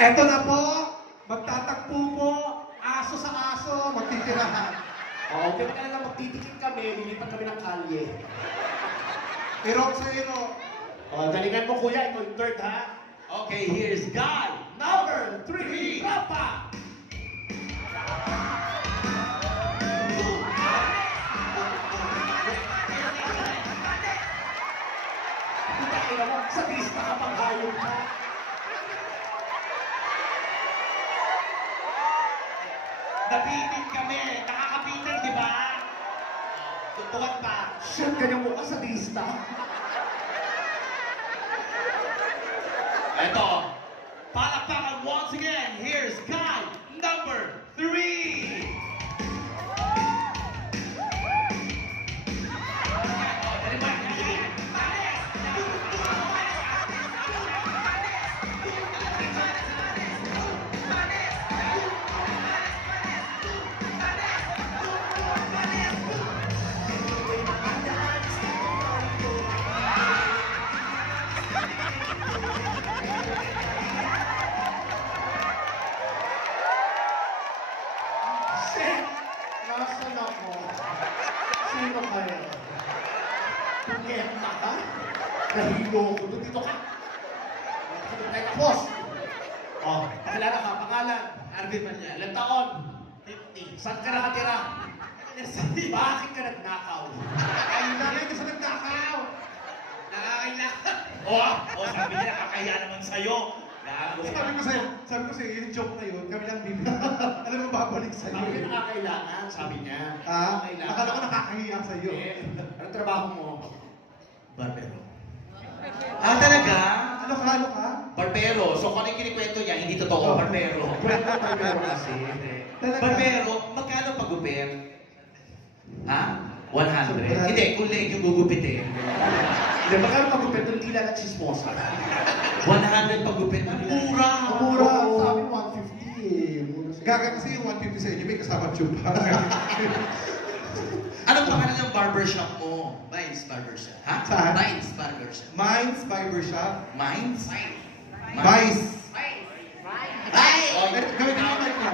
Eto na po, magtatagpo po, aso sa aso, magtitirahan. Oo, kaya ka lang magtitikip kami, lilipat kami ng kalye. Irok sa iro. Galingan mo kuya, ito yung third ha. Okay, here's guy number 3. Rapa! Ina mo, sa lista ka pang hayop ka. Nabitin kami. Nakakabitin, di ba? Tutuwad pa. Shit, ganyan mo ka sa lista. Eto. Palakpakan once again. Here's guy number 3. Shit! Nasaan ako? Sino kayo? Pugeta ka? Nahilo ko doon. Dito ka. Dito tayo tapos. Oh, pakilala ka. Pangalan? Arvin Manya. Ilang taon? 50. Saan ka nakatira? Bakit ka nagnakaw? Ayun na rin, kasi nagtakaw. Nakakailangan. Oh, sabi niya, nakakaya naman sa'yo. Gago. Sabi ko sa'yo, yung joke na yun, kami lang bibig. Alam mo, babalik sa'yo. Sabi niya nakakailangan, sabi niya. Ah, Nakakailangan. akala ko nakakahiya sa'yo. Eh, anong trabaho mo? Barbero. Ah, talaga? Ano ka? Barbero. So kung ano yung kinikwento niya, hindi totoo. Barbero. Kwento tayo kasi. Talaga? Barbero, magkano pagupit? Ha? 100? So, Hindi, kung leeg yung gugupitin. Hindi, magkano magupit doon tila na chismosa? 100 pagupit. Ang mura. Mura, Oo. sabi 150 eh. Mura siya. Gaga kasi yung 150 sa inyo, may kasama tube pa. Anong pangalan ng barbershop mo? Mines Barbershop. Ha? Saan? Mines Barbershop. Mines Barbershop. Mines? Vice. Ay! Oh, gawin mo yung mic mo.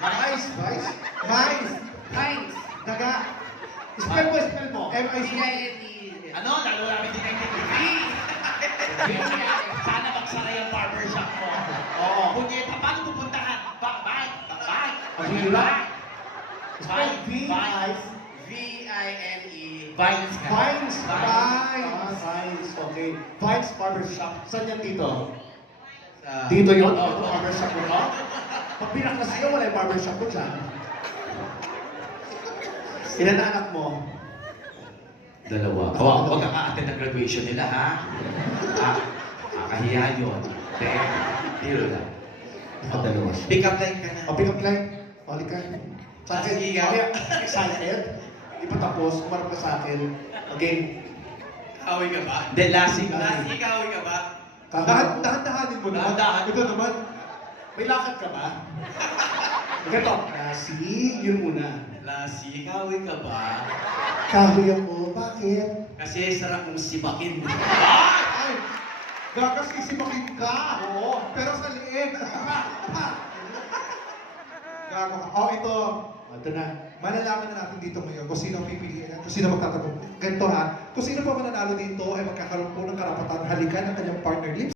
Vice, Vice? Mines. Daga. Spell mo. M-I-C. Ano? Lalo namin din naintindihan. Sana magsara yung barbershop mo. Oo. Punyeta, paano pupuntahan? Bakbay! Ang hirap. Spell Vice. V-I-N-E. Vines ka. Vines. Vines. Vines. Okay. Vines Barbershop. Saan yan dito? Sa- Dito yun? Oo, Ito barbershop mo, no? Pag pinaklas ka, wala yung barbershop ko dyan. Ilan na anak mo? 2. Huwag kang a-attend ng graduation nila, ha? Kakahiya yun. Hero lang. Dalawa. Pick up line ka na. O, pick up line. Balik ka. Sa akin, Sige, ikaw. excited. Di pa tapos, kumarap ka sa akin. Okay. Kahoy ka ba? Hindi, lasing. Lasing, kahoy ka ba? Dahan-dahanin mo na. Dahan-dahan. Ito naman. May lakad ka ba? Ganito. Si, yun muna. Lasing, kahoy ka ba? Kahoy ako. Bakit? Kasi sarap mong sibakin. Ay! Gagas isibakin ka. Oo. Pero sa liig. Gago ka. Oh, ito. Ito na. Malalaman na natin dito ngayon kung sino ang pipiliin at kung sino magtatanong. Ganito ha, kung sino pa mananalo dito ay magkakaroon po ng karapatan halikan ng kanyang partner lips.